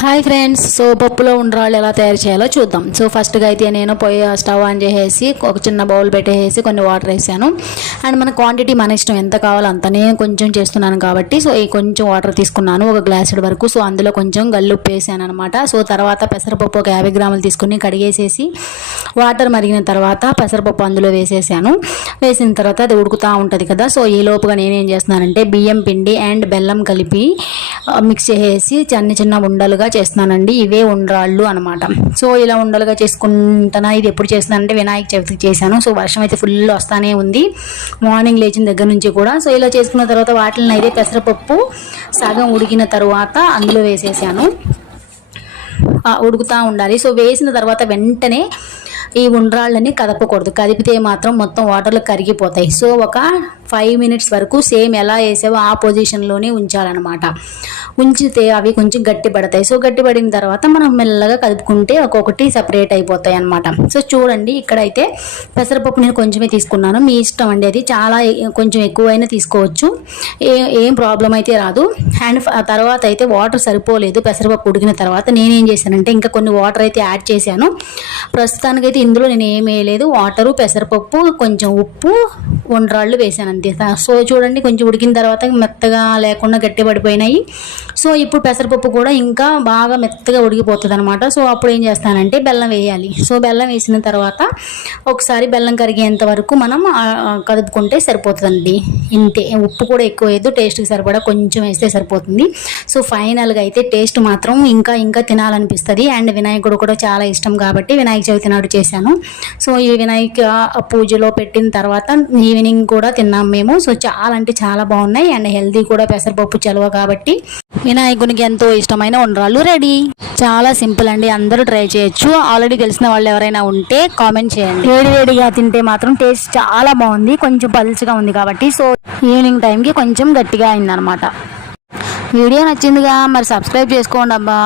Hi friends so పప్పులో ఉండ్రాళ్ళు ఎలా తయారు చేయాలో చూద్దాం. సో ఫస్ట్గా అయితే నేను పొయ్యి స్టవ్ ఆన్ చేసేసి ఒక చిన్న బౌల్ పెట్టేసి కొన్ని వాటర్ వేసాను. అండ్ మన క్వాంటిటీ మన ఇష్టం ఎంత కావాలో అంత నేను కొంచెం చేస్తున్నాను కాబట్టి సో ఈ కొంచెం వాటర్ తీసుకున్నాను ఒక గ్లాస్ వరకు. సో అందులో కొంచెం గల్లుప్పు వేసాను అనమాట సో తర్వాత పెసరపప్పు ఒక యాభై గ్రాములు తీసుకుని కడిగేసేసి వాటర్ మరిగిన తర్వాత పెసరపప్పు అందులో వేసేసాను. వేసిన తర్వాత అది ఉడుకుతూ ఉంటుంది కదా సో ఈ లోపుగా నేనేం చేస్తున్నానంటే బియ్యం పిండి అండ్ బెల్లం కలిపి మిక్స్ చేసేసి చిన్న చిన్న ఉండలుగా చేస్తున్నానండి. ఇవే ఉండ్రాళ్ళు అనమాట సో ఇలా ఉండలుగా చేసుకుంటున్నా ఇది ఎప్పుడు చేస్తున్నానంటే వినాయక చవితికి చేశాను. సో వర్షం అయితే ఫుల్ వస్తానే ఉంది. మార్నింగ్ లేచిన దగ్గర నుంచి కూడా. సో ఇలా చేసుకున్న తర్వాత వాటిని అయితే పెసరపప్పు సగం ఉడికిన తర్వాత అందులో వేసేసాను. ఉడుకుతూ ఉండాలి. సో వేసిన తర్వాత వెంటనే ఈ ఉండ్రాళ్ళని కదపకూడదు. కదిపితే మాత్రం మొత్తం వాటర్లో కరిగిపోతాయి. సో ఒక ఫైవ్ మినిట్స్ వరకు సేమ్ ఎలా వేసావో ఆ పొజిషన్లోనే ఉంచాలన్నమాట. ఉంచితే అవి కొంచెం గట్టి పడతాయి సో గట్టి పడిన తర్వాత మనం మెల్లగా కదుపుకుంటే ఒక్కొక్కటి సపరేట్ అయిపోతాయి అనమాట సో చూడండి ఇక్కడైతే పెసరపప్పు నేను కొంచెమే తీసుకున్నాను. మీ ఇష్టం అండి అది. చాలా కొంచెం ఎక్కువైనా తీసుకోవచ్చు. ఏ ఏం ప్రాబ్లం అయితే రాదు. అండ్ ఆ తర్వాత అయితే వాటర్ సరిపోలేదు. పెసరపప్పు ఉడికిన తర్వాత నేనేం చేశానంటే ఇంకా కొన్ని వాటర్ అయితే యాడ్ చేశాను. ప్రస్తుతానికైతే ఇందులో నేను ఏం వేయలేదు. వాటరు పెసరపప్పు కొంచెం ఉప్పు వండ్రాళ్ళు వేసాను అంతే. సో చూడండి కొంచెం ఉడికిన తర్వాత మెత్తగా లేకుండా గట్టి పడిపోయినాయి. సో ఇప్పుడు పెసరపప్పు కూడా ఇంకా బాగా మెత్తగా ఉడికిపోతుంది అనమాట సో అప్పుడు ఏం చేస్తానంటే బెల్లం వేయాలి. సో బెల్లం వేసిన తర్వాత ఒకసారి బెల్లం కరిగేంత వరకు మనం కదుపుకుంటే సరిపోతుందండి. ఇంతే. ఉప్పు కూడా ఎక్కువ వేయద్దు టేస్ట్కి సరిపడా కొంచెం వేస్తే సరిపోతుంది. సో ఫైనల్గా అయితే టేస్ట్ మాత్రం ఇంకా ఇంకా తినాలనిపిస్తుంది. అండ్ వినాయకుడు కూడా చాలా ఇష్టం కాబట్టి వినాయక చవితి నాడు చేశాను. సో ఈ వినాయక పూజలో పెట్టిన తర్వాత ఈ ఈవినింగ్ కూడా తిన్నాం మేము. సో చాలా అంటే చాలా బాగున్నాయి. అండ్ హెల్దీ కూడా పెసరపప్పు చలువ కాబట్టి వినాయకునికి ఎంతో ఇష్టమైన ఉండరాళ్ళు రెడీ. చాలా సింపుల్ అండి. అందరూ ట్రై చేయొచ్చు. ఆల్రెడీ తెలిసిన వాళ్ళు ఎవరైనా ఉంటే కామెంట్ చేయండి. వేడి వేడిగా తింటే మాత్రం టేస్ట్ చాలా బాగుంది. కొంచెం పలుచగా ఉంది కాబట్టి సో ఈవినింగ్ టైంకి కొంచెం గట్టిగా అయిందనమాట. వీడియో నచ్చిందిగా మరి సబ్స్క్రైబ్ చేసుకోండి అబ్బా